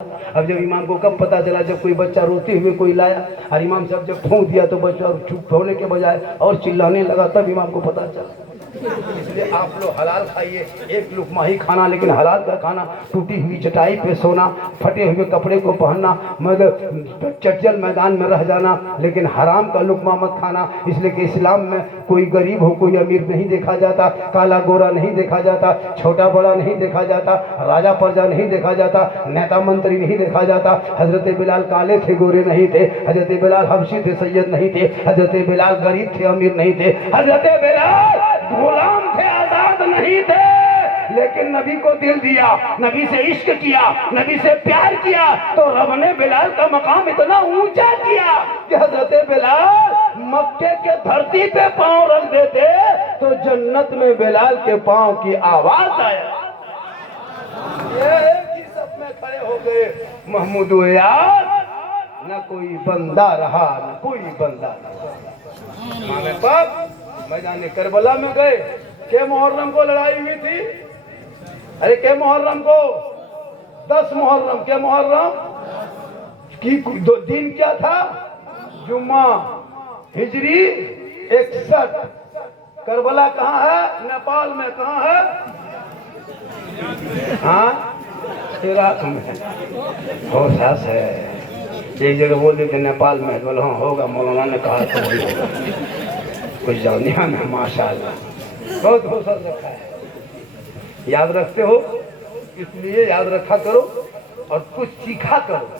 अब जब इमाम को कब पता चला, जब कोई बच्चा रोते हुए कोई लाया और इमाम साहब जब फूंक दिया तो बच्चा चुप होने के बजाय और चिल्लाने लगा, तब इमाम को पता चला। इसलिए आप लोग हलाल खाइए, एक लुकमा ही खाना, लेकिन हलाल का खाना, टूटी हुई चटाई पे सोना, फटे हुए कपड़े को पहनना, मगर चटजल मैदान में रह जाना, लेकिन हराम का लुकमा मत खाना। इसलिए कि इस्लाम में कोई गरीब हो कोई अमीर नहीं देखा जाता, काला गोरा नहीं देखा जाता, छोटा बड़ा नहीं देखा जाता, राजा प्रजा नहीं देखा जाता, नेता मंत्री नहीं देखा जाता। हजरत बिलाल काले थे गोरे नहीं थे, हजरत बिलाल हबशी थे सैयद नहीं थे, हजरत बिलाल गरीब थे अमीर नहीं थे, हजरत बिलाल गुलाम थे आजाद नहीं थे, लेकिन नबी को दिल दिया, नबी से इश्क किया, नबी से प्यार किया, तो रब ने बिलाल का मकाम इतना ऊंचा किया कि हजरत बिलाल मक्के के धरती पे पांव रख देते तो जन्नत में बिलाल के पांव की आवाज आया। ये सब में खड़े हो गए महमूद यार, न कोई बंदा रहा न कोई बंदा रहा। मामे बाप मैदान करबला में गए, के मुहर्रम को लड़ाई हुई थी, अरे के मुहर्रम को 10 मुहर्रम, के मुहर्रम की दिन क्या था, जुम्मा, हिजरी 61। करबला कहाँ है, नेपाल में, कहाँ है, हाँ इराक में, हो सास है। एक जगह बोल देते नेपाल में, बोलो हाँ होगा, मौलाना ने कहा तो वही होगा, कुछ जानिया ना, माशाअल्लाह बहुत हौसला रखा है। याद रखते हो, इसलिए याद रखा करो और कुछ सीखा करो।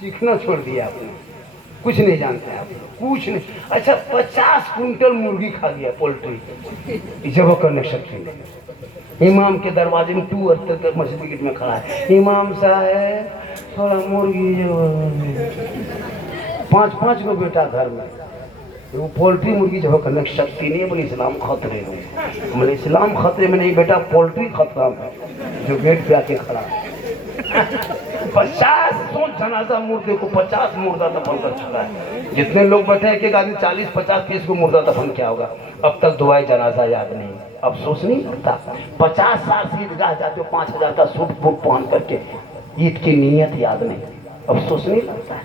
सीखना छोड़ दिया आपने, कुछ नहीं जानते आप, कुछ नहीं। अच्छा 50 कुंटल मुर्गी खा लिया, पोल्ट्री, जब करने शक्ति नहीं। इमाम के दरवाजे में 2 मस्जिद में खड़ा है, इमाम साहब थोड़ा मुर्गी जो 5-5 गो बेटा घर में, वो पोल्ट्री मुर्गी जो करने की शक्ति नहीं है। बोले इस्लाम खतरे में, बोले इस्लाम खतरे में नहीं बेटा, पोल्ट्री खतरा में जो गेट पे आके खड़ा है। 50 जनाजा मुर्दे को 50 मुर्दा दफन कर चुका है। जितने लोग बैठे हैं, एक आदमी 40, 50, 30 को मुर्दा दफन क्या होगा। अब तक दुआए जनाजा याद नहीं, अफसोस नहीं लगता। 50 साल से ईदगाह जाते हो 5000 का सूट बूट पहन करके, ईद की नीयत याद नहीं, अफसोस नहीं लगता।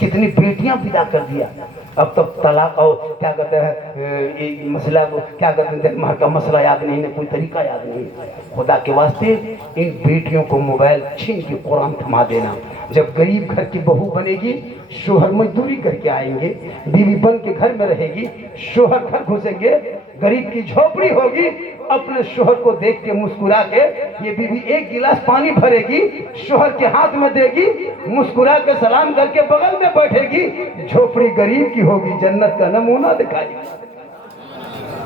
कितनी बेटियां विदा कर दिया, अब तक तलाक और क्या कहते हैं मसला को क्या कहते हैं मार का मसला याद नहीं, कोई तरीका याद नहीं। खुदा के वास्ते इन बेटियों को मोबाइल छीन के कुरान थमा देना। जब गरीब घर की बहू बनेगी, शोहर मजदूरी करके आएंगे, बीवी बन के घर में रहेगी, शोहर घर घुसेंगे, गरीब की झोपड़ी होगी, अपने शोहर को देख के मुस्कुरा के ये बीवी 1 गिलास पानी भरेगी, शोहर के हाथ में देगी, मुस्कुरा के सलाम करके बगल में बैठेगी, झोपड़ी गरीब की होगी, जन्नत का नमूना दिखाएगी।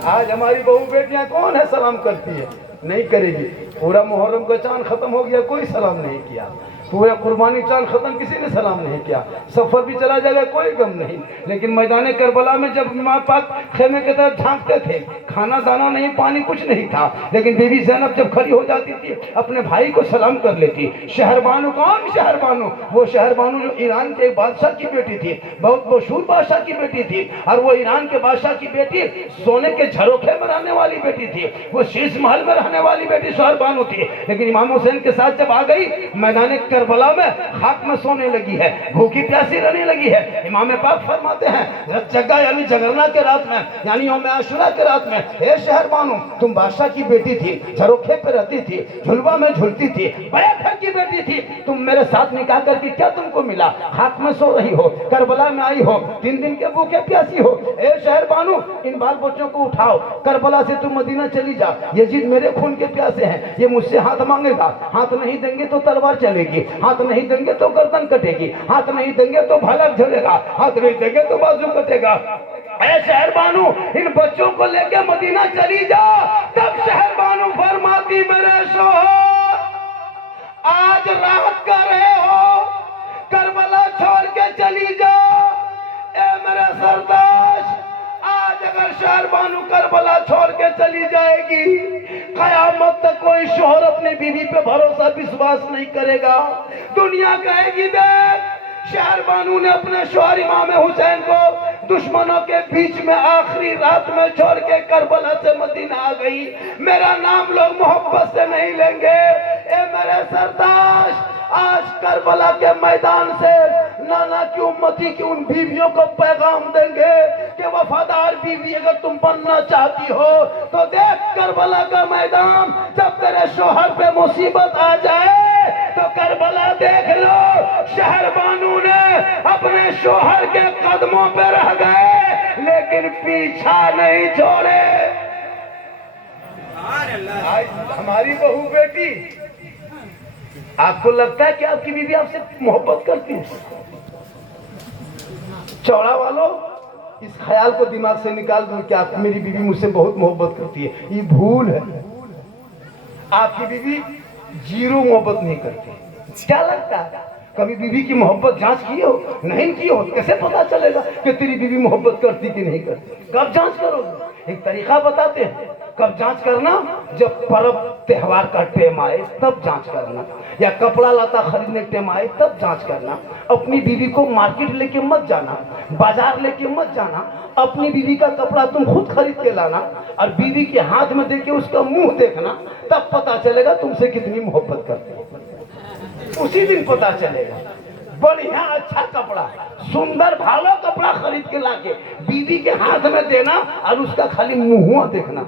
आज हमारी बहू बेटियां कौन है सलाम करती है, नहीं करेगी। पूरा मुहर्रम का चांद खत्म हो गया, कोई सलाम नहीं किया। पूरा कुर्बानी चांद खत्म, किसी ने सलाम नहीं किया। सफर भी चला जाएगा, कोई गम नहीं। लेकिन मैदान करबला में जब इमाम पाक खेमे की तरफ झांकते थे, खाना दाना नहीं, पानी कुछ नहीं था, लेकिन बीबी ज़ैनब जब खड़ी हो जाती थी, अपने भाई को सलाम कर लेती। शहरबानू, कौन शहरबानू? वो शहरबानू जो ईरान के बादशाह की बेटी थी, बहुत मशहूर बादशाह की बेटी थी। और वो ईरान के बादशाह की बेटी सोने के झरोखे में रहने वाली बेटी थी, वो शीश महल में रहने वाली बेटी शहरबानू थी। लेकिन इमाम हुसैन के साथ जब आ गई, मैदान करबला में खाक में सोने लगी है, भूखी प्यासी रहने लगी है। इमाम पाक फरमाते हैं जग्गा यानी जगरना के रात में, यानी यौम आशुरा के रात में, हे शहरबानू तुम बादशाह की बेटी थी, झरोखे पे रहती थी, झुलवा में झुलती थी, बड़े घर की बेटी थी, तुम मेरे साथ निकाह करके क्या तुमको मिला? खाक में सो रही हो, करबला में आई हो, 3 दिन के भूखे प्यासी हो। हे शहरबानू इन बाल बच्चों को उठाओ, करबला से तुम मदीना चली जा, यजीद मेरे खून के प्यासे हैं, ये मुझसे हाथ मांगेगा, हाथ नहीं देंगे तो तलवार चलेगी, हाथ नहीं देंगे तो गर्दन कटेगी, हाथ नहीं देंगे तो भलक झलेगा, हाथ नहीं देंगे तो बाजू कटेगा। ऐ शहरबानू इन बच्चों को लेके मदीना चली जा। तब शहरबानू फरमाती मेरे शोहर आज रात कर रहे हो, करबला छोड़ के चली जा। ए मेरे सरदार, आज अगर शहरबानू करबला छोड़ के चली जाएगी, कयामत तक कोई शोहर अपनी बीवी पे भरोसा विश्वास नहीं करेगा। दुनिया कहेगी देख शहरबानू ने अपने शोहर इमाम हुसैन को दुश्मनों के बीच में आखिरी रात में छोड़ के करबला से मदीना आ गई। मेरा नाम लोग मोहब्बत से नहीं लेंगे। ए मेरे सरदार, आज करबला के मैदान से नाना की उम्मती की उन बीवियों को पैगाम देंगे कि वफादार बीवी अगर तुम बनना चाहती हो तो देख करबला का मैदान, जब तेरे शोहर पे मुसीबत आ जाए तो करबला देख लो, शहरबानू ने अपने शोहर के कदमों पे रह गए लेकिन पीछा नहीं छोड़े। आज हमारी बहू बेटी, आपको लगता है कि आपकी बीवी आपसे मोहब्बत करती है? चौड़ा वालों, इस ख्याल को दिमाग से निकाल दो कि आप मेरी बीवी मुझसे बहुत मोहब्बत करती है, ये भूल है। आपकी बीवी जीरो मोहब्बत नहीं करती। क्या लगता है कभी बीवी की मोहब्बत जांच की हो? नहीं की हो, कैसे पता चलेगा कि तेरी बीवी मोहब्बत करती कि नहीं करती? कब जांच करोगे? एक तरीका बताते हैं कब जांच करना, जब पर्व त्योहार का टाइम आए तब जांच करना, या कपड़ा लता खरीदने टाइम आए तब जांच करना। अपनी बीवी को मार्केट लेके मत जाना, बाजार लेके मत जाना, अपनी बीवी का कपड़ा तुम खुद खरीद के लाना और बीवी के हाथ में देके उसका मुंह देखना, तब पता चलेगा तुमसे कितनी मोहब्बत करती है। उसी दिन पता चलेगा। बढ़िया अच्छा कपड़ा, सुंदर भालो कपड़ा खरीद के लाके बीवी के हाथ में देना और उसका खाली मुंह देखना,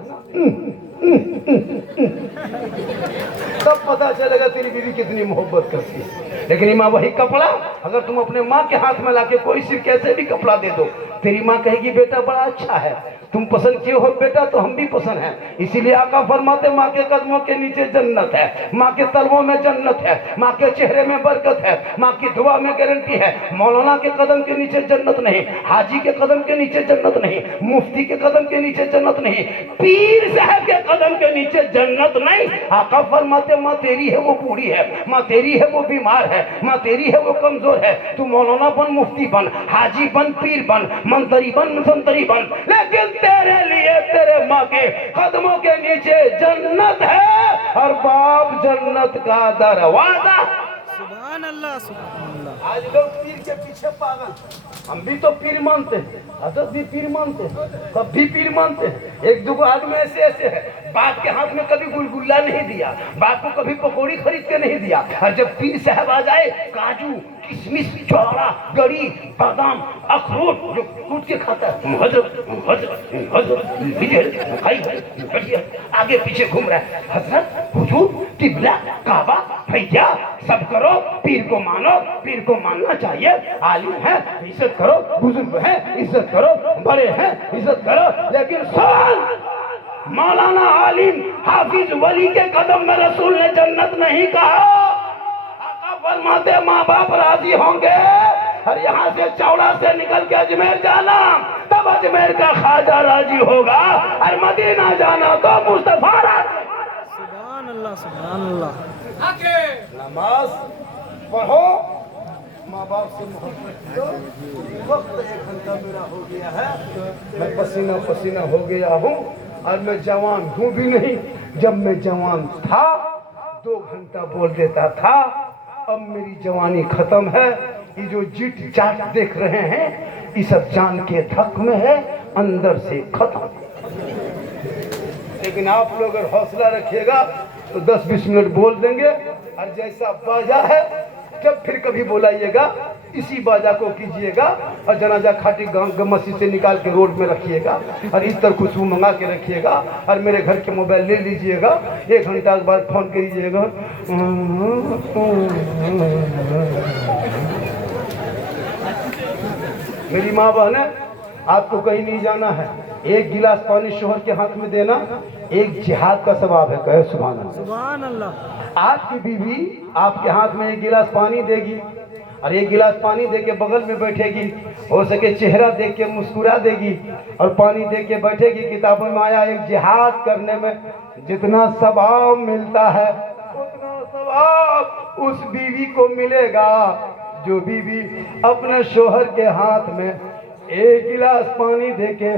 तब पता चलेगा तेरी बीवी कितनी मोहब्बत करती है। लेकिन माँ वही कपड़ा अगर तुम अपने माँ के हाथ में लाके कोई सिर्फ कैसे भी कपड़ा दे दो, तेरी माँ कहेगी बेटा बड़ा अच्छा है, तुम पसंद किए हो बेटा तो हम भी पसंद हैं। इसीलिए आका फरमाते माँ के कदमों के नीचे जन्नत है, माँ के तलवों में जन्नत है, माँ के चेहरे में बरकत है, माँ की दुआ में गारंटी है। मौलाना के कदम के नीचे जन्नत नहीं, हाजी के कदम के नीचे जन्नत नहीं, मुफ्ती के कदम के नीचे जन्नत नहीं, पीर साहब के कदम के नीचे जन्नत नहीं। आका फरमाते माँ तेरी है वो बूढ़ी है, माँ तेरी है वो बीमार है, माँ तेरी है वो कमजोर है, तू मौलाना बन, मुफ्ती बन, हाजी बन, पीर बन, मंतरी बन, संतरी बन, लेकिन तेरे लिए तेरे माँ के कदमों के नीचे जन्नत है और बाप जन्नत का दरवाजा। सुभान अल्लाह, सुभान अल्लाह। आज लोग पीर के पीछे पागल, हम भी तो पीर मानते हैं, हजरत भी पीर मानते हैं, सब भी पीर मानते हैं। एक दो आदमी ऐसे ऐसे है, बाप के हाथ में कभी गुलगुल्ला नहीं दिया, बाप को कभी पकौड़ी खरीद के नहीं दिया, और जब पीर साहब आ जाए काजू किशमिश चौड़ा गरी बादाम अखरोट जो कूट के खाता है, हजरत हजरत हजरत आगे पीछे घूम रहा है, हजरत हुजूर किबला काबा भैया सब करो, पीर को मानो, पीर को मानना चाहिए, आलिम है इज्जत करो, बुजुर्ग है इज्जत करो, बड़े हैं इज्जत करो। लेकिन सुन, मौलाना आलिम हाफिज वली के कदम में रसूल ने जन्नत नहीं कहा। आका फरमाते माँ बाप राजी होंगे और यहाँ से चौड़ा से निकल के अजमेर जाना, तब अजमेर का ख्वाजा राजी होगा, और मदीना जाना तो मुस्तफा राजी। सुभान अल्लाह, सुभान अल्लाह। नमाज पढ़ो, माँ बाप से मोहब्बत करो। वक्त 1 घंटा मेरा हो गया है, मैं पसीना पसीना हो गया हूँ और मैं जवान हूँ भी नहीं। जब मैं जवान था 2 घंटा बोल देता था, अब मेरी जवानी खत्म है। ये जो जिट जाट देख रहे हैं ये सब जान के धक में है, अंदर से खत्म। लेकिन आप लोग अगर हौसला रखिएगा तो 10-20 मिनट बोल देंगे, और जैसा बाजा है जब फिर कभी बुलाइएगा इसी बाजा को कीजिएगा, और जनाजा खाटी मस्जिद से निकाल के रोड में रखिएगा, और इतर खुशबू मंगा के रखिएगा, और मेरे घर के मोबाइल ले लीजिएगा, 1 घंटा के बाद फोन कीजिएगा। मेरी माँ बहन, आपको कहीं नहीं जाना है, 1 गिलास पानी शोहर के हाथ में देना एक जिहाद का सवाब है। कहे सुभान अल्लाह। सुभान अल्लाह। आपकी बीवी आपके हाथ में 1 गिलास पानी देगी, और 1 गिलास पानी दे के बगल में बैठेगी, हो सके चेहरा देख के मुस्कुरा देगी और पानी दे के बैठेगी। किताबों में आया एक जिहाद करने में जितना सवाब मिलता है उतना सवाब उस बीवी को मिलेगा जो बीवी अपने शोहर के हाथ में 1 गिलास पानी दे के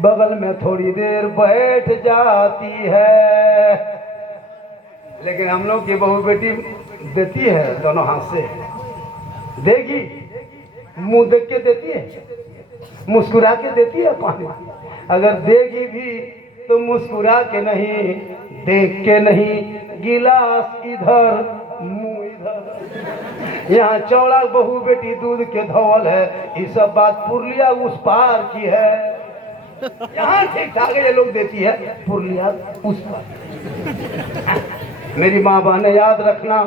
बगल में थोड़ी देर बैठ जाती है। लेकिन हम लोग की बहू बेटी देती है दोनों हाथ से, देगी, मुंह देख के देती है, मुस्कुरा के देती है पानी। अगर देगी भी तो मुस्कुरा के नहीं, देख के नहीं, गिलास इधर मुंह इधर। यहाँ चौड़ा बहू बेटी दूध के धौल है, ये सब बात पुरलिया उस पार की है। यहाँ ठीक ठाक ये लोग देती है, पुरलिया उस पार। मेरी माँ बहने याद रखना,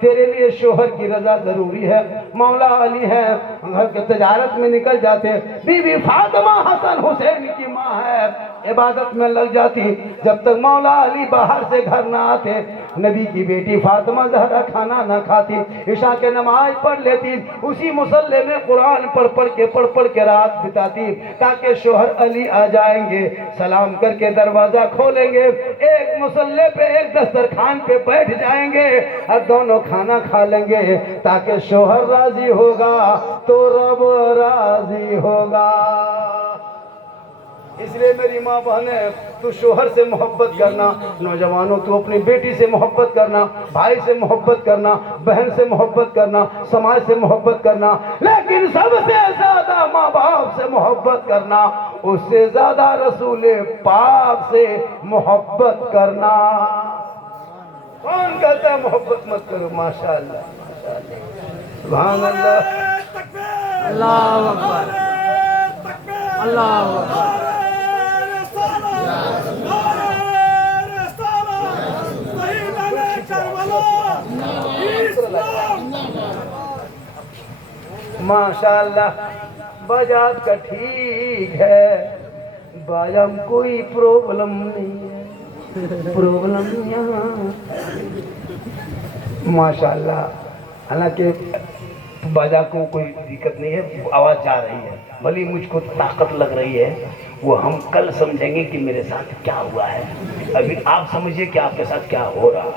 तेरे लिए शोहर की रजा जरूरी है। मौला अली है, घर के तजारत में निकल जाते, बीबी फातिमा हसन हुसैन की माँ है, इबादत में लग जाती। जब तक मौला अली बाहर से घर ना आते, नबी की बेटी फातिमा जहरा खाना ना खाती, ईशा के नमाज पढ़ लेती, उसी मुसल्ले में कुरान पढ़ के रात बिताती, ताकि शोहर अली आ जाएंगे, सलाम करके दरवाजा खोलेंगे, एक मुसल्ले पे एक दस्तरखान पे बैठ जाएंगे और दोनों खाना खा लेंगे, ताकि शोहर राजी होगा तो रब राजी होगा। इसलिए मेरी माँ बहने, तू शोहर से मोहब्बत करना, नौजवानों तू अपनी बेटी से मोहब्बत करना, भाई से मोहब्बत करना, बहन से मोहब्बत करना, समाज से मोहब्बत करना, लेकिन सबसे ज्यादा माँ बाप से मोहब्बत करना, उससे ज्यादा रसूल पाक से मोहब्बत करना। कौन कहता है मोहब्बत मत करो? माशाअल्लाह, सुभान अल्लाह, अल्लाहु अकबर, अल्लाहु अकबर। माशाअल्लाह, बाजार का ठीक है, बाजाम कोई प्रॉब्लम नहीं है, प्रॉब्लम यहाँ माशाअल्लाह। हालांकि बाजा को कोई दिक्कत नहीं है, आवाज़ जा रही है, भली मुझको ताकत लग रही है, वो हम कल समझेंगे कि मेरे साथ क्या हुआ है। अभी आप समझिए कि आपके साथ क्या हो रहा है।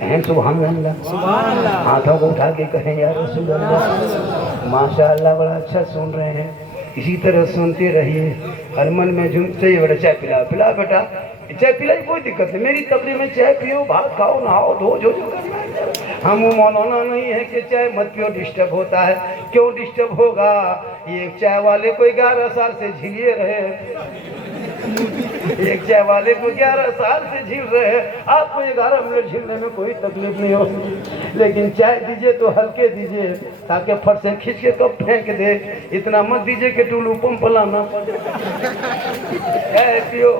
कहें सुभान अल्लाह, सुभान अल्लाह। हाथों को उठा के कहें या रसूल अल्लाह। माशाअल्लाह, बड़ा अच्छा सुन रहे हैं, इसी तरह सुनते रहिए, हर मन में झूमते बेटा चाय पिला पिला, बेटा चाय पिलाई, कोई दिक्कत नहीं, मेरी तकरीर में चाय पियो, भात खाओ, नहाओ धो, जो जो करना है। हम मौलाना नहीं है कि चाय मत पियो, डिस्टर्ब होता है। क्यों डिस्टर्ब होगा? ये चाय वाले को 11 साल से झिलिए रहे, एक चाय वाले को 11 साल से झील रहे हैं, आपको 11 मिनट झीलने में कोई तकलीफ नहीं होगी। लेकिन चाय दीजिए तो हल्के दीजिए, ताकि फट से खींच के कब फेंक दे, इतना मत दीजिए कि टुल्लू पंप लाना पड़े। चाय पियो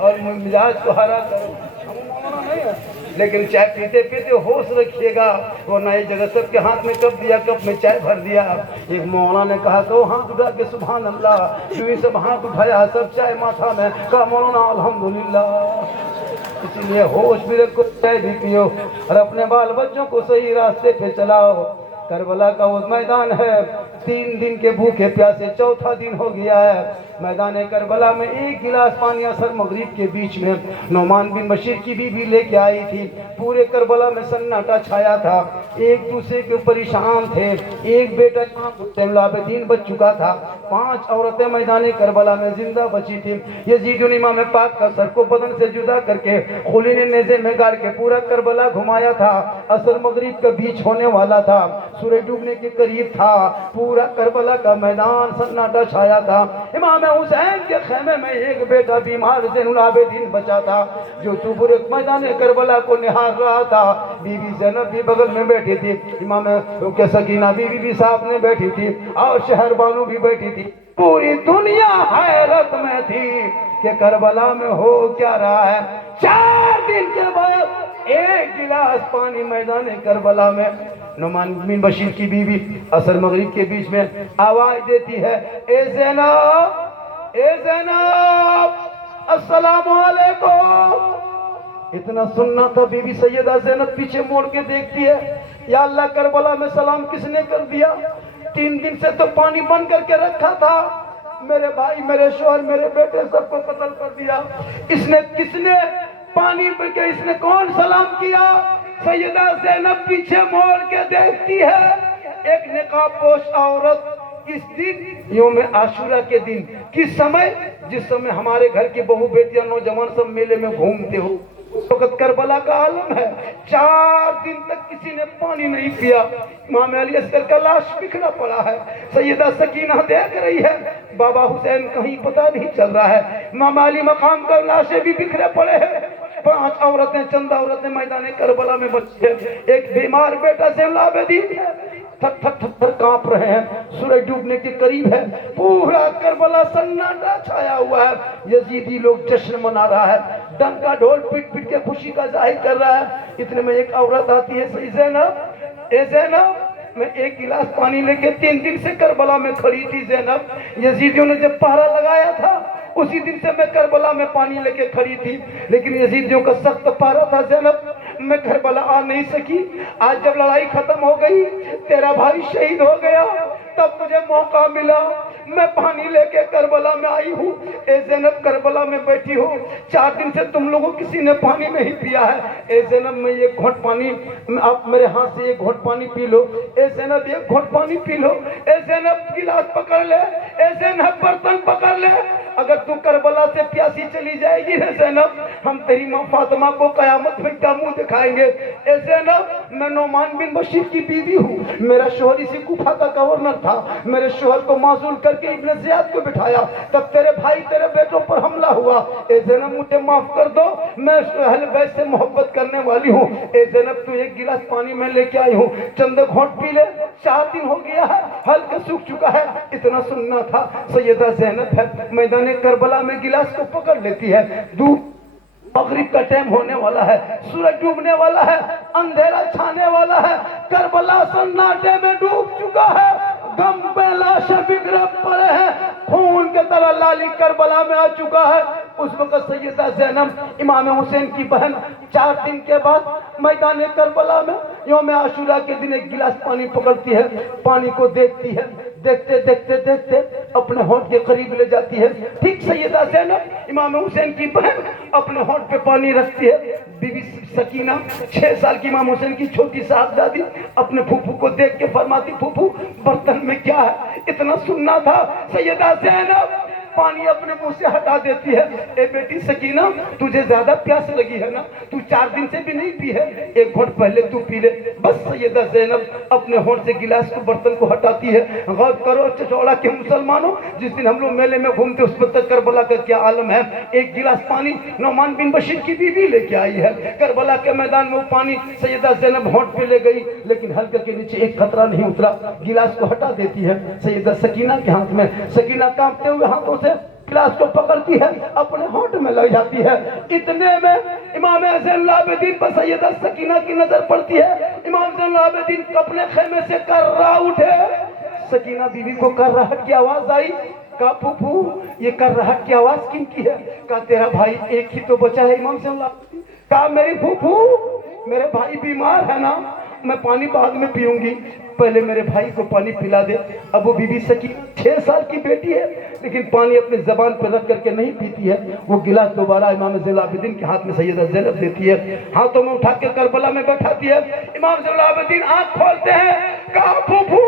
और मिजाज को हरा करो, नहीं है। लेकिन चाय पीते पीते होश रखिएगा, वरना ये जगह सबके हाथ में कप दिया, कप में चाय भर दिया। एक मौलाना ने कहा कहो हाथ उठा के सुभान अल्लाह, क्यों सब हाथ उठाया, सब चाय माथा में, कहा मौलाना अल्हम्दुलिल्लाह। इसलिए होश भी रखो, चाय भी पियो और अपने बाल बच्चों को सही रास्ते पे चलाओ। करबला का वो मैदान है, 3 दिन के भूखे प्यासे 4था दिन हो गया है। मैदान करबला में 1 गिलास पानी असर मगरिब के बीच में नौमान बिन बशीर की बीवी लेके आई थी। पूरे करबला में सन्नाटा छाया था, एक दूसरे के परेशान थे। एक बेटा आबदीन बच चुका था, 5 औरतें मैदान करबला में जिंदा बची थी। यजीद इमाम पाक का सर को बदन से जुदा करके खुली ने नेज़े में गाड़ के पूरा करबला घुमाया था। असर मगरिब का बीच होने वाला था, सूरज डूबने के करीब था, पूरा करबला का मैदान सन्नाटा छाया था। इमाम हुसैन के खेमे में एक बेटा बीमार ज़ैनुल आबिदीन बचा था, जो पूरे मैदान करबला को निहार रहा था। बीबी ज़ैनब भी बगल में बैठी थी, इमाम के सकीना बीबी भी सामने बैठी थी और शहर बानू भी बैठी थी। पूरी दुनिया हैरत में थी कि करबला में हो क्या रहा है। 4 दिन के बाद 1 गिलास पानी मैदान करबला में नौमान बिन बशीर की बीवी असर मगरिब के बीच में आवाज देती है, ए ज़ैनब, ए ज़ैनब, अस्सलामु अलैकुम। इतना सुनना था, बीबी सैयदा ज़ैनब पीछे मोड़ के देखती है, या अल्लाह करबला में सलाम किसने कर दिया? 3 दिन से तो पानी बंद करके रखा था, मेरे भाई, मेरे शोहर, मेरे बेटे सबको कत्ल कर दिया। इसने किसने पानी पे के, इसने कौन सलाम किया? सैयदा ज़ैनब पीछे मोड़ के देखती है, एक निकाबपोश औरत। इस दिन यौम आशूरा के दिन, किस समय? जिस समय हमारे घर की बहू बेटियां नौजवान सब मेले में घूमते हो, वक्त करबला का आलम है। 4 दिन तक किसी ने पानी नहीं पिया। इमाम अली अस्कर का लाश बिखरा पड़ा है, सैयदा सकीना देख रही है, बाबा हुसैन कहीं पता नहीं चल रहा है। इमाम अली मकाम का लाशें भी बिखरे पड़े हैं। 5 औरतें, चंद औरतें मैदान करबला में बची है। एक बीमार बेटा ज़ैनुल आबिदीन है, थर थर थर थर कांप रहे हैं, सूरज डूबने के करीब है, पूरा करबला सन्नाटा छाया हुआ है। यजीदी लोग जश्न मना रहा है, डंका ढोल पीट पीट के खुशी का जाहिर कर रहा है। इतने में एक औरत आती है, सही ज़ैनब, ए ज़ैनब, मैं एक गिलास पानी लेके 3 दिन से करबला में खड़ी थी ज़ैनब। यजीदियों ने जब पहरा लगाया था उसी दिन से मैं करबला में पानी लेके खड़ी थी, लेकिन यजीदियों का सख्त पहरा था ज़ैनब, मैं करबला आ नहीं सकी। आज जब लड़ाई खत्म हो गई, तेरा भाई शहीद हो गया, तब मुझे मौका मिला, मैं पानी लेके करबला में आई हूँ। ए ज़ैनब, करबला में बैठी हो, 4 दिन से तुम लोगों किसी ने पानी नहीं पिया है। ए ज़ैनब, मैं ये घोट पानी, आप मेरे हाथ से एक घोट पानी पी लो। ए ज़ैनब, एक घोट पानी पी लो। ए ज़ैनब, गिलास पकड़ ले। ए ज़ैनब, बर्तन पकड़ ले। अगर तू करबला से प्यासी चली जाएगी ना ज़ैनब, हम तेरी माँ फातिमा को कयामत में क्या मुंह दिखाएंगे। ए ज़ैनब, मैं नोमान बिन बशीर की बीवी हूँ, मेरा शोहर इसी कुफा का गवर्नर था, मेरे शोहर को माजूल करके इब्न ज़ियाद को बिठाया, तब तेरे भाई तेरे बेटों पर हमला हुआ। ए ज़ैनब, मुझे माफ कर दो, मैं अहले बैत से मोहब्बत करने वाली हूँ। ए ज़ैनब, तू एक गिलास पानी में लेके आई हूँ, चंद घोंट पी ले, 4 दिन हो गया है, हल्का सूख चुका है। इतना सुनना था। सैयदा ज़ैनब है, मैदान करबला में गिलास को पकड़ लेती है। दूध मगरिब का टाइम होने वाला है, सूरज डूबने वाला है, अंधेरा छाने वाला है, करबला सन्नाटे में डूब चुका है, गम पे लाशें बिखरे पड़े हैं, खून के तरह लाली करबला में आ चुका है। उस वक्त सैयदा ज़ैनब, इमाम हुसैन की बहन, 4 दिन के बाद मैदान करबला में यौम आशूरा के दिन एक गिलास पानी पकड़ती है, पानी को देखती है, देखते देखते देखते अपने होंठ के करीब ले जाती है। ठीक सैयदा ज़ैनब, इमाम हुसैन की बहन, अपने होंठ पे पानी रखती है। बीबी सकीना, 6 साल की इमाम हुसैन की छोटी साहबजादी, अपने फूफू को देख के फरमाती, फूफू बर्तन में क्या है। इतना सुनना था। सैयदा ज़ैनब पानी अपने मुंह से हटा देती है। ए बेटी सकीना, तुझे ज्यादा प्यास लगी है ना, तू 4 दिन से भी नहीं पी है, एक घोट पहले तू पी ले। बस सैयदा ज़ैनब अपने होंठ से गिलास को, बर्तन को हटाती है। गौर करो चचौड़ा के मुसलमानों, जिस दिन हम लोग मेले में घूमते उस पर तक करबला का क्या आलम है। एक गिलास पानी नोमान बिन बशीर की बीवी लेके आई है। करबला के मैदान में वो पानी सैयदा ज़ैनब होंठ पे ले गई, लेकिन हल्के के नीचे एक खतरा नहीं उतरा। गिलास को हटा देती है सैयदा सकीना के हाथ में। सकीना कांपते हुए हाथों से गिलास को पकड़ती है, अपने होंठ में लग जाती है। इतने में इमाम ज़ैनुल आबिदीन पर सैयदा सकीना की नजर पड़ती है। इमाम ज़ैनुल आबिदीन अपने खेमे से कर्रा उठे। सकीना बीवी को कर्राहट की आवाज आई। कहा, फूफू ये कर्राहट की आवाज किनकी है। कहा, तेरा भाई एक ही तो बचा है इमाम ज़ैनुल आबिदीन। कहा, मेरी फूफू, मेरे भाई बीमार है ना, मैं पानी बाद में पीऊंगी, पहले मेरे भाई को पानी पिला दे। अब वो बीबी सकी 6 साल की बेटी है, लेकिन पानी अपने जबान पर रख करके नहीं पीती है। वो गिलास दोबारा इमाम ज़ैनुल आबिदीन के हाथ में सैयदा ज़ैनब देती है, हाथों में उठा के करबला में बैठाती है। इमाम ज़ैनुल आबिदीन आंख खोलते हैं। कहा, फूफू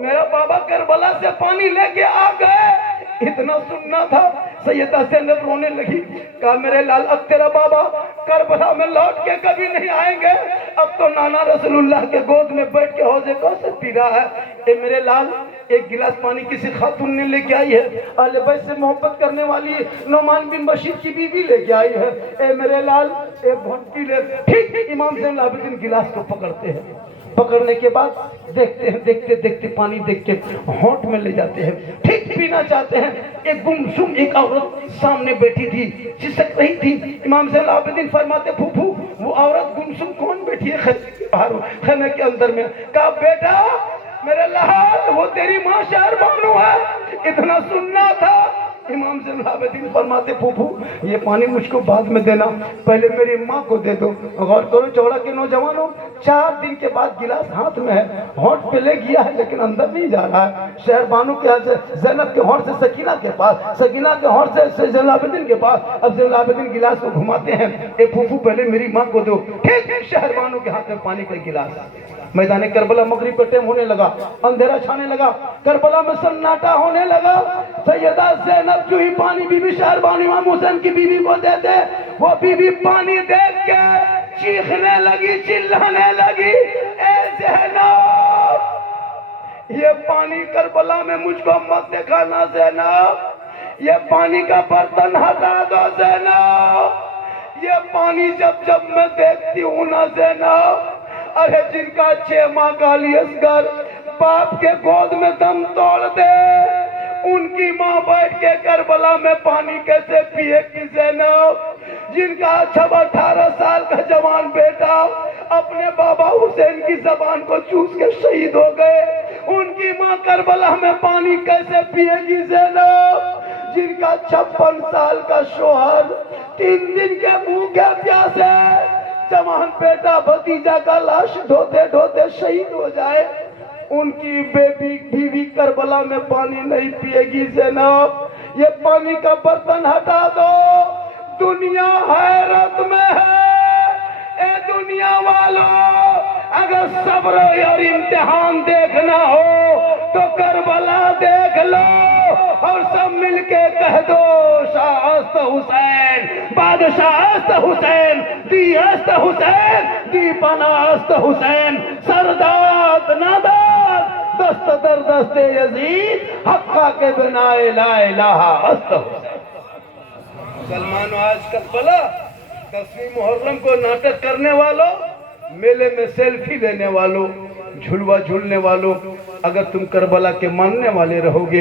मेरा बाबा करबला से पानी लेके आ गए। इतना सुनना था। सैयदा ज़ैनब रोने लगी। कहा, मेरे लाल, अब तेरा बाबा करबला में लौट के कभी नहीं आएंगे, अब तो नाना रसूलुल्लाह के गोद में बैठ के हौज़े कौसर पी रहा है। ए मेरे लाल, एक गिलास पानी किसी खातून ने लेके आई है, अहले बैत से मोहब्बत करने वाली नोमान बिन बशीर की बीवी लेके आई है। ए मेरे लाल, एक घोंट पी ले। ठीक इमाम ज़ैनुल आबिदीन गिलास को पकड़ते हैं, पकड़ने के बाद देखते हैं, देखते देखते पानी देख के होंठ में ले जाते हैं। ठीक पीना चाहते हैं, एक गुमसुम एक औरत सामने बैठी थी, चिसक रही थी। इमाम ज़ैनुल आबिदीन फरमाते, फूफू वो औरत गुमसुम कौन बैठी है बाहर खेमे के अंदर में। कहा, बेटा मेरे लाल, वो तेरी माँ शहरबानो है। इतना सुनना था। इमाम ज़ैनुल आबिदीन फरमाते, फूफू ये पानी मुझको बाद में देना, पहले मेरी माँ को दे दो। गौर करो चौड़ा के नौजवानों, 4 दिन के बाद गिलास हाथ में है, होंठ पे ले गया है, लेकिन अंदर नहीं जा रहा है। शहरबानो के हाथ से ज़ैनब के होंठ से सकीना के पास, सकीना के होंठ से ज़ैनुल आबिदीन के पास। अब ज़ैनुल आबिदीन गिलास को घुमाते हैं। ए फूफू पहले मेरी माँ को दो। ठीक है, शहरबानो के हाथ में पानी का गिलास। मैदान करबला मगरिब का टाइम होने लगा, अंधेरा छाने लगा, करबला में सन्नाटा होने लगा। सैयदा ज़ैनब जो ही पानी बीबी शहरबानो इमाम हुसैन की बीवी को देते, वो बीवी पानी देख के चीखने लगी, चिल्लाने लगी, ए ज़ैनब ये पानी करबला में मुझको मत दिखाना ज़ैनब, ये पानी का बर्तन हटा दो ज़ैनब, ये पानी जब जब मैं देखती हूँ ना ज़ैनब, अरे जिनका 6 माह का असगर बाप के गोद में दम तोड़ दे, उनकी माँ बैठ के करबला में पानी कैसे पिएगी ज़ैनब? जिनका 18 साल का जवान बेटा अपने बाबा हुसैन की जबान को चूस के शहीद हो गए, उनकी माँ करबला में पानी कैसे पिएगी ज़ैनब? जिनका 56 साल का शोहर 3 दिन के भूखे प्यासे जवान बेटा भतीजा का लाश ढोते ढोते शहीद हो जाए, उनकी बेबी बीवी करबला में पानी नहीं पिएगी ज़ैनब? ये पानी का बर्तन हटा दो, दुनिया हैरत में है। ए दुनिया वालों, अगर सब्र और इम्तिहान देखना हो तो करबला देख लो और सब मिलके कह दो शाहस्त हुसैन, बादशाहस्त हुसैन, दीहस्त हुसैन, दीपनास्त हुसैन, सरदार नादार दस्त दर दस्ते यजीद, हक्का के बिना ला इलाहा हस्त हुसैन। मुसलमानों, आज करबला 10वीं मुहर्रम को नाटक करने वालों, मेले में सेल्फी लेने वालों, झुलवा झूलने वालों, अगर तुम करबला के मानने वाले रहोगे,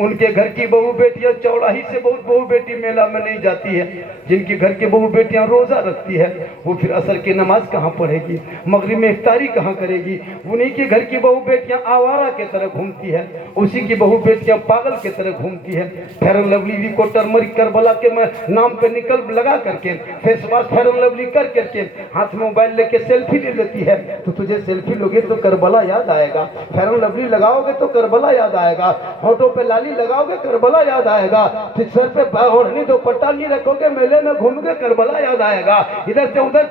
उनके घर की बहू बेटियां चौड़ाही से बहुत बहू बेटी मेला में नहीं जाती है, जिनकी घर की बहू बेटियां रोजा रखती है, वो फिर असर की नमाज कहाँ पढ़ेगी, मगरिब में इफ्तारी कहाँ करेगी? उन्हीं के घर की बहू बेटियां आवारा के तरह घूमती है, उसी की बहू बेटियां पागल के तरह घूमती है। फेयर एंड लवली को टर्मरिक करबला के नाम पे निकल लगा करके face wash fair and lovely कर करके हाथ में मोबाइल लेके सेल्फी ले लेती है, तो तुझे सेल्फी लोगे तो करबला याद आएगा, फेयर एंड लवली लगाओगे तो करबला याद आएगा, होठों पे लाली लगाओगे करबला याद आएगा, फिर सर पे ओढ़नी दुपट्टा नहीं रखोगे मेले में घूमोगे करबला याद आएगा, इधर से उधर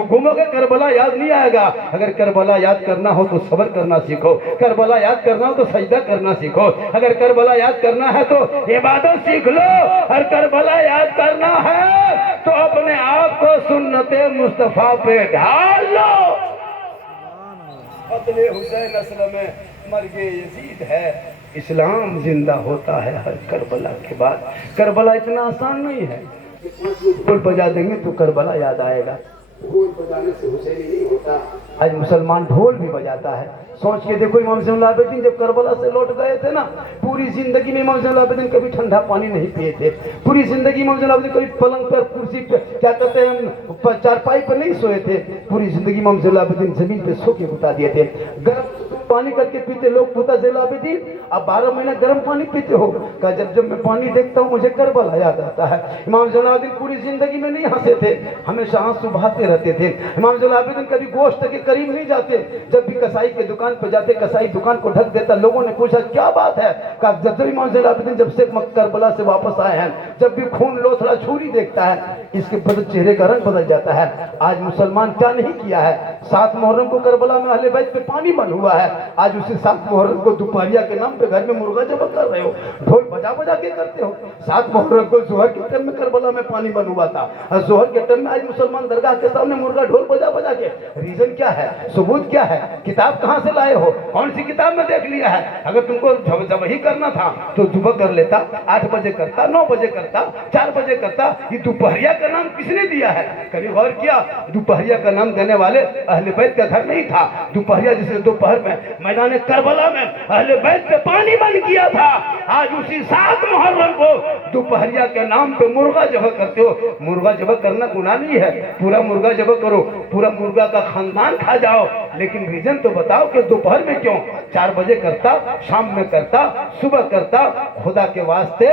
घूमोगे करबला याद नहीं आएगा। अगर करबला याद करना हो तो सब्र करना सीखो, करबला याद करना हो तो सजदा करना सीखो, अगर करबला याद करना है तो इबादत सीख लो, और करबला याद करना है तो अपने आप को सुन्नते मुस्तफा पे ढाल लो। अपने हुसैन असल में मर्गे यजीद है, इस्लाम जिंदा होता है हर करबला के बाद। करबला इतना आसान नहीं है, ढोल बजा देंगे तो करबला याद आएगा, ढोल बजाने से हुसैन नहीं होता। आज मुसलमान ढोल भी बजाता है। सोच के देखो, इमाम ज़ैनुल आबिदीन जब करबला से लौट गए थे ना, पूरी जिंदगी में इमाम ज़ैनुल आबिदीन कभी ठंडा पानी नहीं पिए थे, पूरी जिंदगी इमाम ज़ैनुल आबिदीन कभी पलंग पर कुर्सी पे क्या कहते हैं चारपाई पर नहीं सोए थे, पूरी जिंदगी इमाम ज़ैनुल आबिदीन जमीन पे सो के बिता दिए थे। गर्म पानी करके पीते लोग पूछा ज़ैनुल आबिदीन अब 12 महीना गर्म पानी पीते हो? कहा जब जब मैं पानी देखता हूँ मुझे करबला याद आता है। इमाम ज़ैनुल आबिदीन पूरी जिंदगी में नहीं हंसे थे, हमेशा आंसू बहाते रहते थे। इमाम ज़ैनुल आबिदीन कभी गोश्त के करीब नहीं जाते, जब भी कसाई के दुकान पर जाते कसाई दुकान को ढक देता। लोगों ने पूछा क्या बात है? कहा जब इमाम ज़ैनुल आबिदीन जब से करबला से वापस आए हैं, जब भी खून लोथड़ा छुरी देखता है इसके बदल चेहरे का रंग बदल जाता है। आज मुसलमान क्या नहीं किया है? 7 मुहर्रम को करबला में अहले बैत पे पानी बंद हुआ है, आज उसी 7 मुहर्रम को दोपहरिया के नाम पे घर में मुर्गा जमा कर रहे हो, ढोल बजा बजा के करते हो। 7 मुहर्रम को जोहर के टाइम में करबला में पानी बंद हुआ था, और जोहर के टाइम में आज मुसलमान दरगाह के सामने मुर्गा ढोल बजा बजा के। रीजन क्या है? सबूत क्या है? किताब कहाँ से लाए हो? कौन सी किताब में देख लिया है? अगर तुमको जब ही करना था तो सुबह कर लेता, 8 बजे करता, 9 बजे करता, 4 बजे करता। ये दोपहरिया का नाम किसने दिया है? कभी गौर किया? दोपहरिया का नाम देने वाले अहले बैत का घर नहीं था। दोपहरिया जिसे दोपहर में मैदान करबला में अहले बैत पे पानी बंद किया था, आज उसी 7 मुहर्रम को दोपहरिया के नाम पे मुर्गा जबह करते हो। मुर्गा जबह करना गुनाह नहीं है, पूरा मुर्गा जबह करो, पूरा मुर्गा का खानदान खा जाओ, लेकिन रीजन तो बताओ कि दोपहर में क्यों? 4 बजे करता, शाम में करता, सुबह करता। खुदा के वास्ते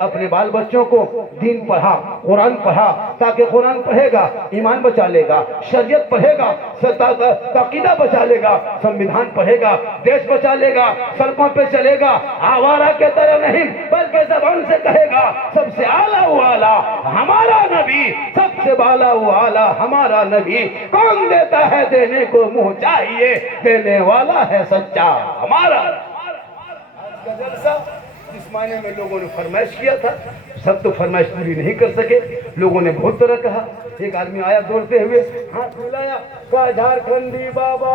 अपने बाल बच्चों को दीन पढ़ा, कुरान पढ़ा, ताकि कुरान पढ़ेगा ईमान बचा लेगा, शरीयत पढ़ेगा अकीदा बचा लेगा, संविधान पढ़ेगा देश बचा लेगा, सड़कों पे चलेगा आवारा के तरह नहीं बल्कि जबान से कहेगा सबसे आला वाला हमारा नबी, सबसे बाला वाला हमारा नबी। कौन देता है देने को मुंह चाहिए, देने वाला है सच्चा हमारा। आज का जलसा जिस मायने में लोगों ने फरमाइश किया था, सब तो फरमाइश पूरी नहीं कर सके, लोगों ने बहुत तरह कहा। एक आदमी आया दौड़ते हुए, हाथ मिलाया, कहा झारखंडी बाबा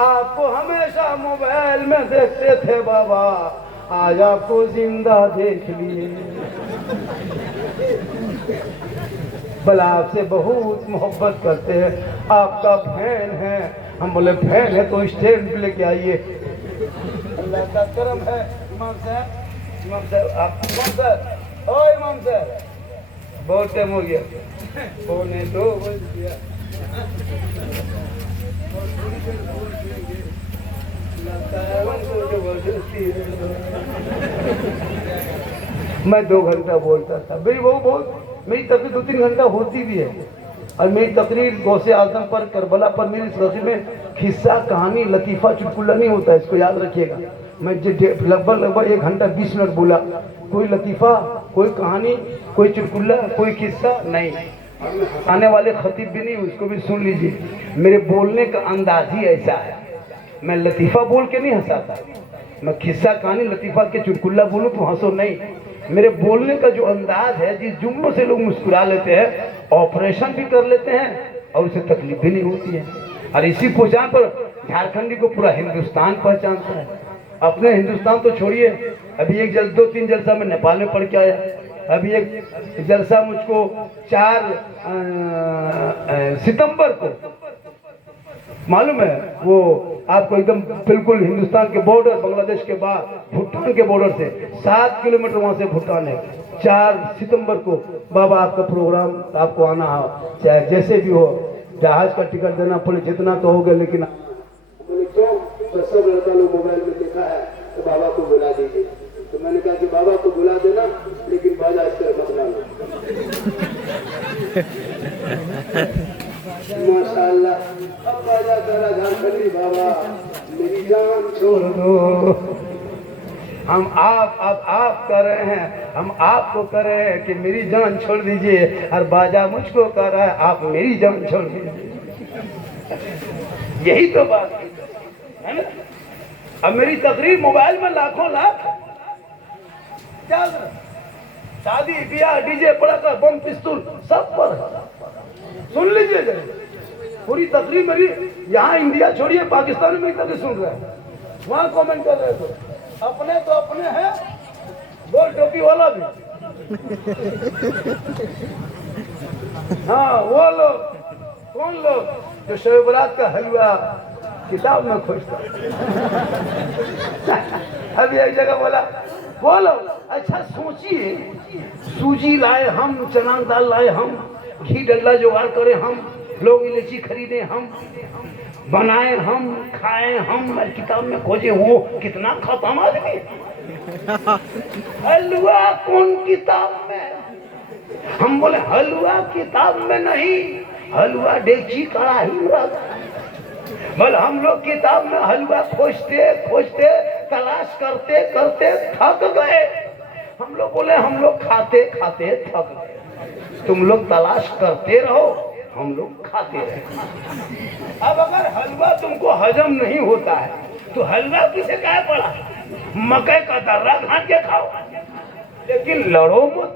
आपको हमेशा मोबाइल में देखते थे बाबा, आज आपको जिंदा देख लिए। बोला आपसे बहुत मोहब्बत करते हैं, आपका फैन है। हम बोले फैन है तो स्टैंड पे लेके आइए। अल्लाह का करम है। इमाम साहब आप इमाम साहब, ओ इमाम साहब, बहुत टाइम हो गया, पौने 2 बज गया। मैं 2 घंटा बोलता था, मेरी वो बहुत, मेरी तकरीर 2-3 घंटा होती भी है। और मेरी तकरीर गौसे आजम पर, करबला पर, मेरी तकरीर में खिस्सा कहानी लतीफ़ा चुटकुला नहीं होता है, इसको याद रखिएगा। मैं लगभग 1 घंटा 20 मिनट बोला, कोई लतीफ़ा, कोई कहानी, कोई चुटकुला, कोई किस्सा नहीं। आने वाले खतीब भी नहीं, उसको भी सुन लीजिए। मेरे बोलने का अंदाज ही ऐसा है, मैं लतीफ़ा बोल के नहीं हंसाता, मैं किस्सा कहानी लतीफ़ा के चुटकुला बोलूँ तो हंसो नहीं। मेरे बोलने का जो अंदाज है, जिस जुमलों से लोग मुस्कुरा लेते हैं, ऑपरेशन भी कर लेते हैं और उसे तकलीफ भी नहीं होती है। और इसी पहचान पर झारखंडी को पूरा हिंदुस्तान पहचानता है। अपने हिंदुस्तान तो छोड़िए, अभी 2-3 जलसा में नेपाल में पढ़ के आया। अभी एक जलसा मुझको 4 सितंबर को मालूम है, वो आपको एकदम बिल्कुल हिंदुस्तान के बॉर्डर, बांग्लादेश के बाद भूटान के बॉर्डर से 7 किलोमीटर वहाँ से भूटान है। 4 सितंबर को बाबा आपका प्रोग्राम, आपको आना हो, चाहे जैसे भी हो, जहाज का टिकट देना पड़े, जितना तो हो गया, लेकिन तो सब लड़का लोग मोबाइल में देखा है तो बाबा को बुला दीजिए। तो मैंने कहा कि बाबा को बुला देना, लेकिन बाजा इसके मत लाना। माशाअल्लाह, अब बाजा करा झारखंडी, बाबा मेरी जान छोड़ दो। हम आप कर रहे हैं, हम आपको कर रहे हैं कि मेरी जान छोड़ दीजिए, और बाजा मुझको कर रहा है, आप मेरी जान छोड़ दीजिए। यही तो बात है ना। अब मेरी तकरीर मोबाइल में लाखों लाख क्या, शादी ब्याह डीजे पड़ाका बम पिस्तूल सब पर सुन लीजिए जरा। पूरी तकरीर मेरी यहाँ इंडिया छोड़िए, पाकिस्तान में तक सुन रहे हैं, वहाँ कमेंट कर रहे थे, अपने तो अपने हैं, बोल टोपी वाला भी। हाँ, वो लोग, कौन लोग जो शब बरात का हलवा किताब में खोजता। अभी एक जगह बोला, बोलो अच्छा सोचिए, सूजी लाए हम, चना दाल लाए हम, घी डल्ला जुगाड़ करे हम, लोग इलायची खरीदे हम, बनाए हम, खाए हम, और किताब में खोजे। वो कितना खत्म आदमी। हलवा कौन किताब में? हम बोले हलवा किताब में नहीं, हलवा डेगची कढ़ाई में रहता है। बल हम लोग किताब में हलवा खोजते खोजते, तलाश करते करते थक गए। हम लोग बोले हम लोग खाते खाते थक गए, तुम लोग तलाश करते रहो, हम लोग खाते रहे। अब अगर हलवा तुमको हजम नहीं होता है तो हलवा किसे क्या पड़ा, मकई का दर्रा घाट के खाओ, लेकिन लड़ो मत।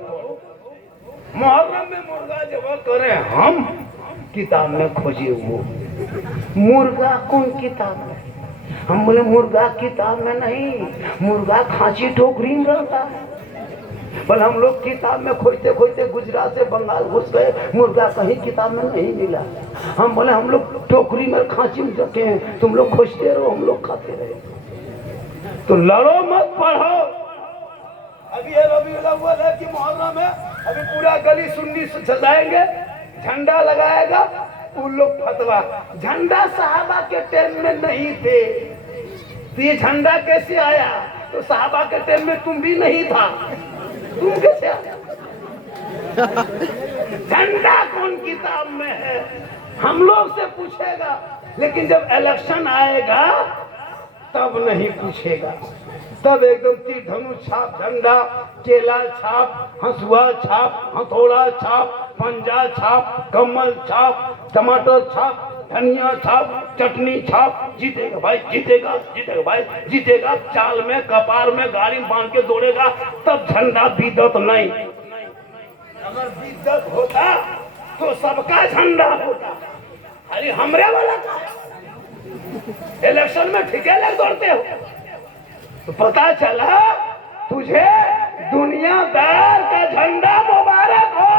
मुहर्रम में मुर्गा जब करें हम, किताब में खोजिए वो मुर्गा कौन किताब में? हम बोले मुर्गा किताब में नहीं, मुर्गा खांची टोकरी में रहता है। पर हम लोग किताब में खोजते खोजते गुजरात से बंगाल घुस गए, मुर्गा कहीं किताब में नहीं मिला। हम बोले हम लोग टोकरी में खांची में रखे हैं, तुम लोग खोजते रहो, हम लोग खाते रहे। तो लड़ो मत, पढ़ो। अभी ये रबीउल अव्वल है कि मुहर्रम है, अभी पूरा गली सुन्नी सजाएंगे, झंडा लगाएगा, उन लोग फतवा। झंडा सहाबा के टाइम में नहीं थे, तो ये झंडा कैसे आया? तो सहाबा के टाइम में तुम भी नहीं था, तुम कैसे आया? झंडा कौन किताब में है? हम लोग से पूछेगा, लेकिन जब इलेक्शन आएगा तब नहीं पूछेगा। तब एकदम तीर धनुष छाप, झंडा, केला छाप, हंसुआ छाप, हथौड़ा छाप, पंजा छाप, कमल छाप, टमाटर छाप, धनिया छाप, चटनी छाप। जीतेगा भाई, जीतेगा, जीतेगा भाई, जीतेगा। चाल में, कपार में गाड़ी बांध के दौड़ेगा, तब झंडा बिदत नहीं। अगर बिदत होता तो सबका झंडा होता। अरे हमरे वाला का इलेक्शन में ठिके लग दौड़ते हो। तो पता चला तुझे दुनियादार का झंडा मुबारक हो,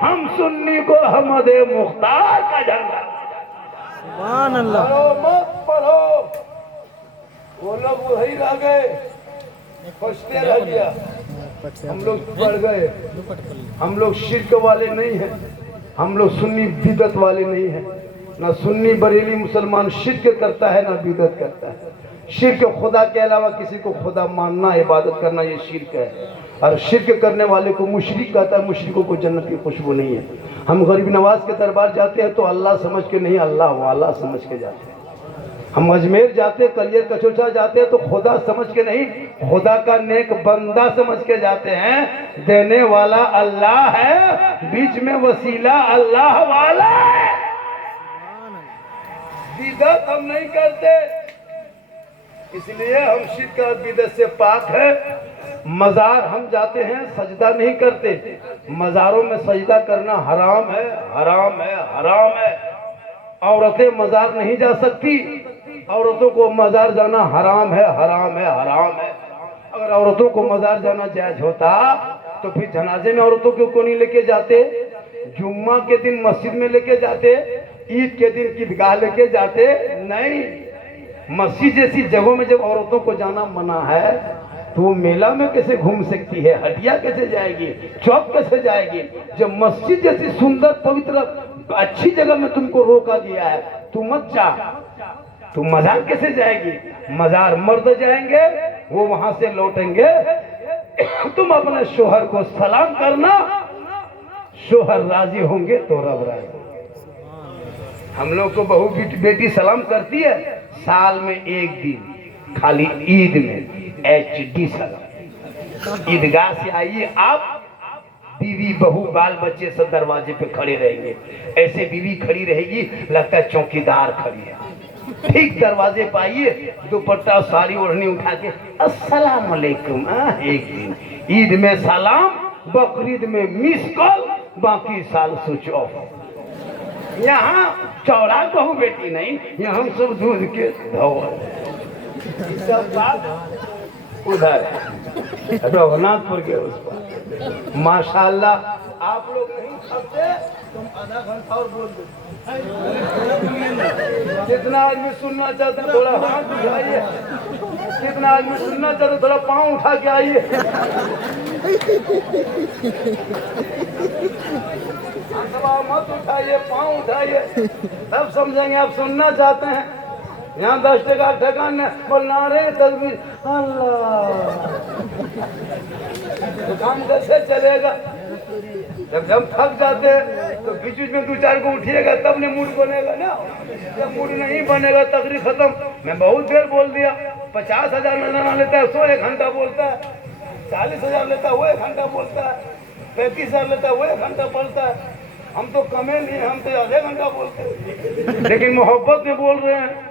हम सुन्नी को अहमद मुख्तार का झंडा। सुभान अल्लाह। पढ़ो मत पढ़ो, वो लोग वही रह गए, खोजते रह गया, हम लोग बढ़ गए। हम लोग शिर्क वाले नहीं हैं, हम लोग सुन्नी बिदत वाले नहीं हैं। ना सुन्नी बरेली मुसलमान शिर्क करता है ना बिदत करता है। शिर्क खुदा के अलावा किसी को खुदा मानना, इबादत करना, ये शिर्क है। और शिर्क करने वाले को मुशरिक कहता है। मुशरिकों को जन्नत की खुशबू नहीं है। हम गरीब नवाज के दरबार जाते हैं तो अल्लाह समझ के नहीं, अल्लाह वाला समझ के जाते हैं। हम अजमेर जाते, कलियर कचोचा जाते हैं तो खुदा समझ के नहीं, खुदा का नेक बंदा समझ के जाते हैं। देने वाला अल्लाह है, बीच में वसीला अल्लाह वाला है। बिदत हम नहीं करते, इसलिए हम शिर्क और बिदत से पाक है। मजार हम जाते हैं, सजदा नहीं करते। मजारों में सजदा करना हराम है, हराम है, हराम है। औरतें मजार नहीं जा सकती, औरतों को मजार जाना हराम है, हराम है, हराम है। अगर औरतों को मजार जाना जायज होता तो फिर जनाजे में औरतों को नहीं लेके जाते, जुम्मा के दिन मस्जिद में लेके जाते, ईद के दिन ईदगाह लेके जाते। नहीं, मस्जिद जैसी जगहों में जब औरतों को जाना मना है तो वो मेला में कैसे घूम सकती है, हटिया कैसे जाएगी, चौक कैसे जाएगी? जब मस्जिद जैसी सुंदर पवित्र अच्छी जगह में तुमको रोका गया है, तू मत जा, तू मजार कैसे जाएगी? मजार मर्द जाएंगे, वो वहां से लौटेंगे। तुम अपने शोहर को सलाम करना, शोहर राजी होंगे तो रब राजी। हम लोग को बहू बेटी सलाम करती है साल में एक दिन, खाली ईद में HD सलाम। ईदगाह से आइए आप, बीवी बहू बाल बच्चे सब दरवाजे पे खड़े रहेंगे। ऐसे बीवी खड़ी रहेगी लगता है चौकीदार खड़ी है। ठीक दरवाजे पे आइए, दुपट्टा साड़ी ओढ़नी उठा के अस्सलाम वालेकुम। एक दिन ईद में सलाम, बकरीद में मिस कॉल, बाकी साल स्विच ऑफ। यहाँ चौड़ा बहू बेटी नहीं, यहाँ सब दूध के धोल। सब बात उधर रघुनाथपुर के उस पर। माशाल्लाह आप लोग नहीं खाते, तुम आधा घंटा और बोल दो। कितना आदमी सुनना चाहते हैं थोड़ा हाथ उठाइए, कितना आदमी सुनना चाहते थोड़ा पाँव उठा के आइए। मत उठाइए, पाँव उठाइए, तब समझेंगे आप सुनना चाहते हैं। यहाँ 10 टका ठकान बोलना रे तकबीर अल्लाह, तो काम कैसे चलेगा? जब थक जाते हैं तो बीच बीच में 2-4 को उठिएगा तब ने मूड बनेगा ना। जब मूड नहीं बनेगा तकरीर खत्म। मैं बहुत देर बोल दिया। 50,000 नजराना लेता है, 100 एक घंटा बोलता है। 40,000 लेता है, वो 1 घंटा बोलता है। 35,000 लेता है, वो 1 घंटा बोलता है। हम तो कमे नहीं, हम तो आधे घंटा बोलते हैं, लेकिन मोहब्बत में बोल रहे हैं।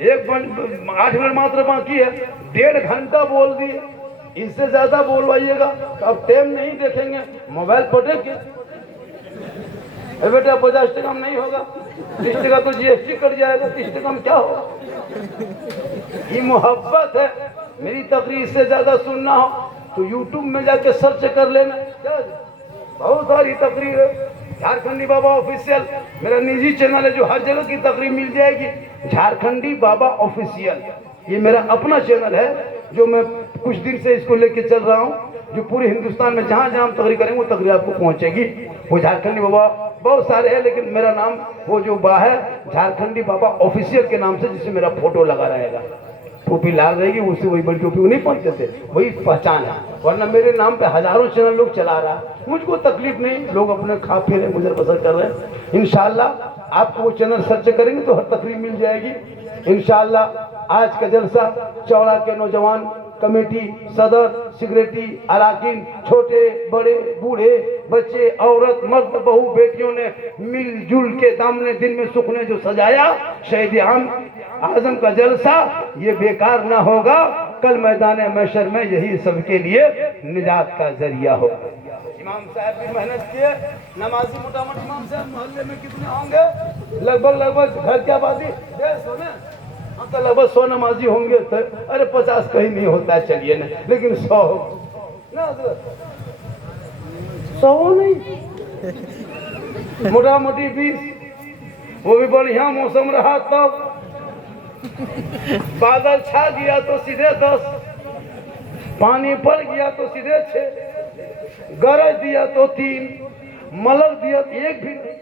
8 मिनट मात्र बाकी है, 1.5 घंटा बोल दिए। इससे ज्यादा बोलवाइएगा तो अब टाइम नहीं देखेंगे, मोबाइल पटेंगे। बेटा 50 टका नहीं होगा, 30 टका तो GST कट जाएगा, 30 टका में क्या होगा? ये मोहब्बत है। मेरी तकरीर से ज्यादा सुनना हो तो YouTube में जाके सर्च कर लेना, बहुत सारी तकरीर है। झारखंडी बाबा ऑफिशियल मेरा निजी चैनल है, जो हर जगह की तकरीर मिल जाएगी। झारखंडी बाबा ऑफिशियल ये मेरा अपना चैनल है, जो मैं कुछ दिन से इसको लेके चल रहा हूँ। जो पूरे हिंदुस्तान में जहाँ जहाँ हम तकरीर करेंगे वो तकरीर आपको पहुँचेगी। वो झारखंडी बाबा बहुत सारे हैं, लेकिन मेरा नाम वो जो बा है झारखंडी बाबा ऑफिशियल के नाम से, जिससे मेरा फोटो लगा रहेगा। टोपी लाल रहेगी, उससे वही बड़ी टोपी नहीं पहनते थे, वही पहचान है। वरना मेरे नाम पे हजारों चैनल लोग चला रहा है, मुझको तकलीफ नहीं, लोग अपने खा पी रहे, गुजर बसर कर रहे हैं। इंशाल्लाह आपको वो चैनल सर्च करेंगे तो हर तकरीर मिल जाएगी इंशाल्लाह। आज का जलसा चौड़ा के नौजवान कमेटी, सदर, सेक्रेटरी, अराकीन, छोटे बड़े बूढ़े बच्चे, औरत, मर्द, बहू, बेटियों ने मिलजुल के दामने दिन में सुख ने जो सजाया, शहीद आजम का जलसा ये बेकार ना होगा। कल मैदान महशर में यही सबके लिए निजात का जरिया होगा। इमाम साहब भी मेहनत किए, नमाजी मोटा मोटा इमाम साहब मोहल्ले में कितने होंगे? लगभग घर क्या बाजी 150 में, तो लगभग 100 नमाजी होंगे। तो अरे 50 कहीं नहीं होता है, चलिए ना, लेकिन 100 ना, 100 नहीं मोटा मोटी 20, वो भी बढ़िया मौसम रहा तब। बादल छा गया तो सीधे 10, पानी पड़ गया तो सीधे 6, गरज दिया तो 3, मलक दिया तो 1 भी नहीं।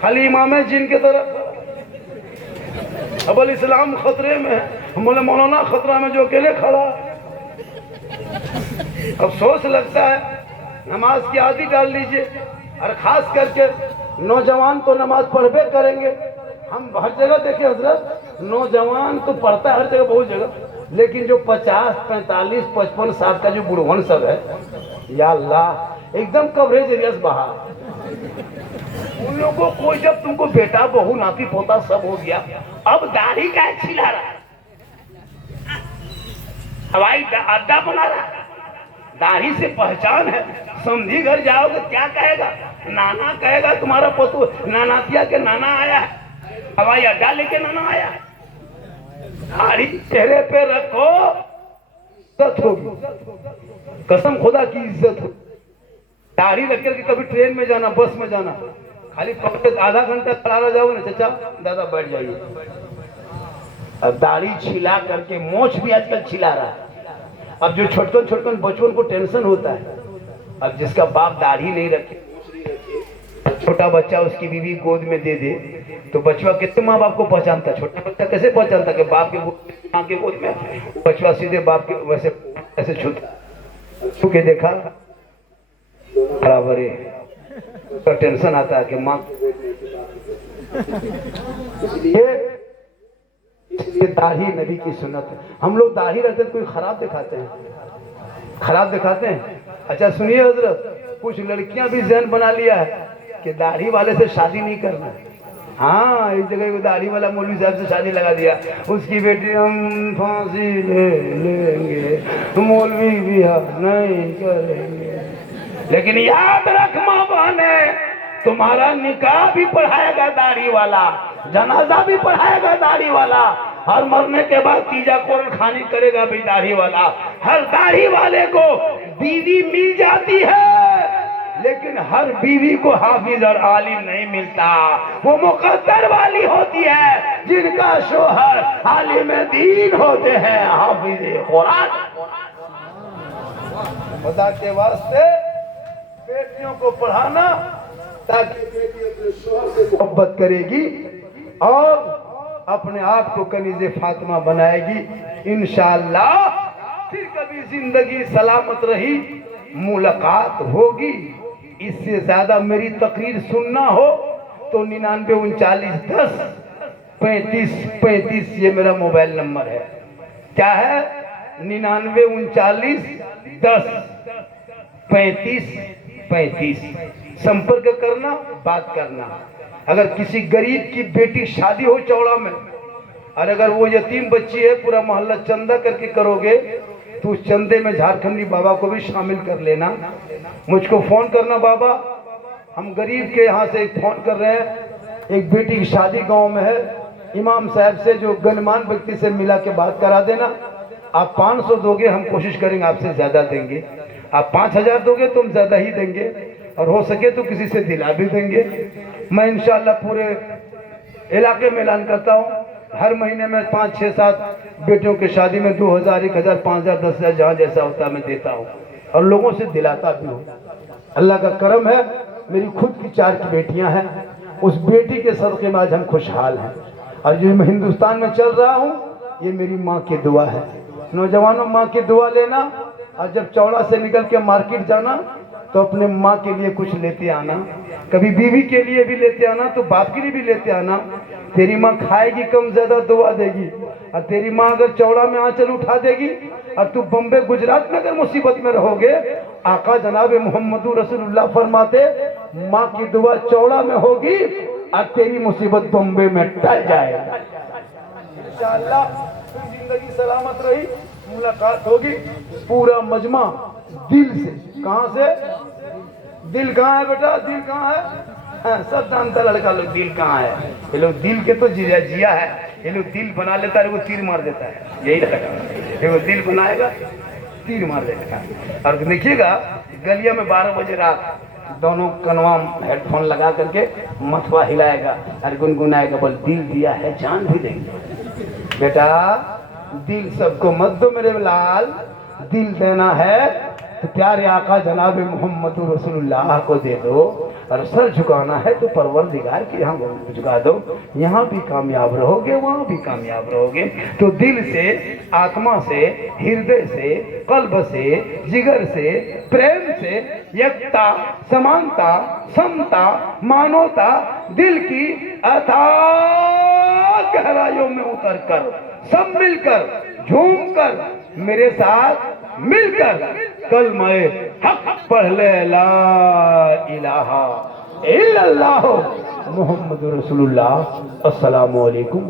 खाली इमाम जिन के तरफ। अब इस्लाम खतरे में है, हम बोले मौलाना खतरा में जो अकेले खड़ा। अफसोस लगता है, नमाज की आदत डाल लीजिए, और खास करके नौजवान तो नमाज पढ़बे करेंगे। हम हर जगह देखे हजरत, नौजवान तो पढ़ता है हर जगह, बहुत जगह, लेकिन जो 50, 45, 55 साल का जो बुढ़वन सब है, या अल्लाह एकदम कवरेज एरिया से बाहर। उन लोगों को जब तुमको बेटा बहू नाती पोता सब हो गया, अब दाढ़ी का छिला रहा है, हवाई अड्डा बना रहा है। दाढ़ी से पहचान है, समझी घर जाओगे क्या कहेगा, नाना कहेगा तुम्हारा पशु, नानातिया के नाना आया है, हवाई अड्डा लेके नाना आया है। दाढ़ी चेहरे पे रखो, इज्जत होगी, कसम खुदा की इज्जत हो। दाढ़ी रख करके कभी ट्रेन में जाना, बस में जाना, खाली पकड़ आधा घंटा खड़ा रह जाओ ना, चाचा दादा बैठ जाइए। अब दाढ़ी छिला करके, मोछ भी आजकल छिला रहा है। अब जो छोटकन छोटकन बच्चों को टेंशन होता है, अब जिसका बाप दाढ़ी नहीं रखे, छोटा बच्चा उसकी बीवी गोद में दे दे तो बच्चा कितने माँ बाप को पहचानता, छोटा बच्चा कैसे पहचानता कि बाप के माँ के गोद में, बच्चा सीधे बाप के वैसे ऐसे छू के देखा बराबर है, तो टेंशन आता है कि माँ ये दाढ़ी नबी की सुन्नत है। हम लोग दाढ़ी रखते तो कोई खराब दिखाते हैं, खराब दिखाते हैं। अच्छा सुनिए हजरत, कुछ लड़कियां भी जहन बना लिया है कि दाढ़ी वाले से शादी नहीं करना है। हाँ, एक जगह दाढ़ी वाला मौलवी साहब से शादी लगा दिया, उसकी बेटी हम फांसी ले लेंगे, मौलवी बिहार नहीं करेंगे। लेकिन याद रख माँ बहने, तुम्हारा निकाह भी पढ़ाएगा दाढ़ी वाला, जनाजा भी पढ़ाएगा दाढ़ी वाला, हर मरने के बाद तीजा कोरन खानी करेगा भी दाढ़ी वाला। हर दाढ़ी वाले को बीवी मिल जाती है, लेकिन हर बीवी को हाफिज और आलिम नहीं मिलता। वो मुकद्दर वाली होती है जिनका शोहर आलिम दीन होते हैं, हाफिज कुरान। खुदा के वास्ते बेटियों को पढ़ाना, ताकि बेटी अपने शोहर से मोहब्बत करेगी और अपने आप को कनीज़े फातिमा बनाएगी इंशाअल्लाह। फिर कभी जिंदगी सलामत रही, मुलाकात होगी। इससे ज्यादा मेरी तकरीर सुनना हो तो 99 39 10 35 35 ये मेरा मोबाइल नंबर है। क्या है? 99 39 10 35 35। संपर्क करना, बात करना। अगर किसी गरीब की बेटी शादी हो चौड़ा में, और अगर वो यतीम बच्ची है, पूरा मोहल्ला चंदा करके करोगे तो उस चंदे में झारखंडी बाबा को भी शामिल कर लेना। मुझको फोन करना, बाबा हम गरीब के यहाँ से एक फोन कर रहे हैं, एक बेटी की शादी गांव में है, इमाम साहब से जो गणमान्य व्यक्ति से मिला के बात करा देना। आप 500 दोगे, हम कोशिश करेंगे आपसे ज्यादा देंगे। आप 5000 दोगे तो हम ज्यादा ही देंगे, और हो सके तो किसी से दिला भी देंगे। मैं इंशाल्लाह पूरे इलाके में ऐलान करता हूँ, हर महीने में 5 6 7 बेटियों की शादी में 2000 1000 5000 10000 जहाँ जैसा होता है मैं देता हूँ, और लोगों से दिलाता भी हूँ। अल्लाह का करम है, मेरी खुद की 4 की बेटियाँ हैं, उस बेटी के सदक़े में आज हम खुशहाल हैं। और जो मैं हिंदुस्तान में चल रहा हूँ, ये मेरी माँ की दुआ है। नौजवानों, माँ की दुआ लेना, और जब चौड़ा से निकल के मार्केट जाना तो अपने माँ के लिए कुछ लेते आना, कभी बीवी के लिए भी लेते आना, तो बाप के लिए भी लेते आना। तेरी माँ खाएगी कम ज्यादा दुआ देगी, और तेरी माँ अगर चौड़ा में आंचल उठा देगी, और तू बम्बे गुजरात में अगर मुसीबत में रहोगे, आका जनाब मोहम्मद रसूलुल्लाह फरमाते, माँ की दुआ चौड़ा में होगी और तेरी मुसीबत बम्बे में टल जाएगा। इंशाअल्लाह फिर जिंदगी सलामत रही, मुलाकात होगी। पूरा मजमा दिल से। कहाँ से? दिल कहाँ है बेटा? दिल कहाँ है? हाँ, सब जानता लड़का लोग दिल कहाँ है। ये लोग दिल के तो जिया है, ये लोग दिल बना लेता है, वो तीर मार देता है। यही लड़का, ये वो दिल बनाएगा, तीर मार देगा। और देखिएगा गलिया में 12 बजे रात दोनों कनवा हेडफोन लगा करके मथवा हिलाएगा और गुनगुनाएगा, बोल दिल दिया है जान भी देंगे। बेटा दिल सबको मत दो मेरे लाल, दिल देना है तो प्यारे आका जनाब मोहम्मद रसूलुल्लाह को दे दो, और सर झुकाना है तो परवरदिगार के यहाँ झुका दो। यहाँ भी कामयाब रहोगे, वहाँ भी कामयाब रहोगे। तो दिल से, आत्मा से, हृदय से, कल्ब से, जिगर से, प्रेम से, एकता, समानता, समता, मानवता, दिल की अथाह गहराइयों में उतरकर सब मिलकर झूमकर मेरे साथ मिलकर कलमे हक पढ़ ले, ला इलाहा इल्लल्लाह मुहम्मद रसूलुल्लाह। अस्सलामु अलैकुम।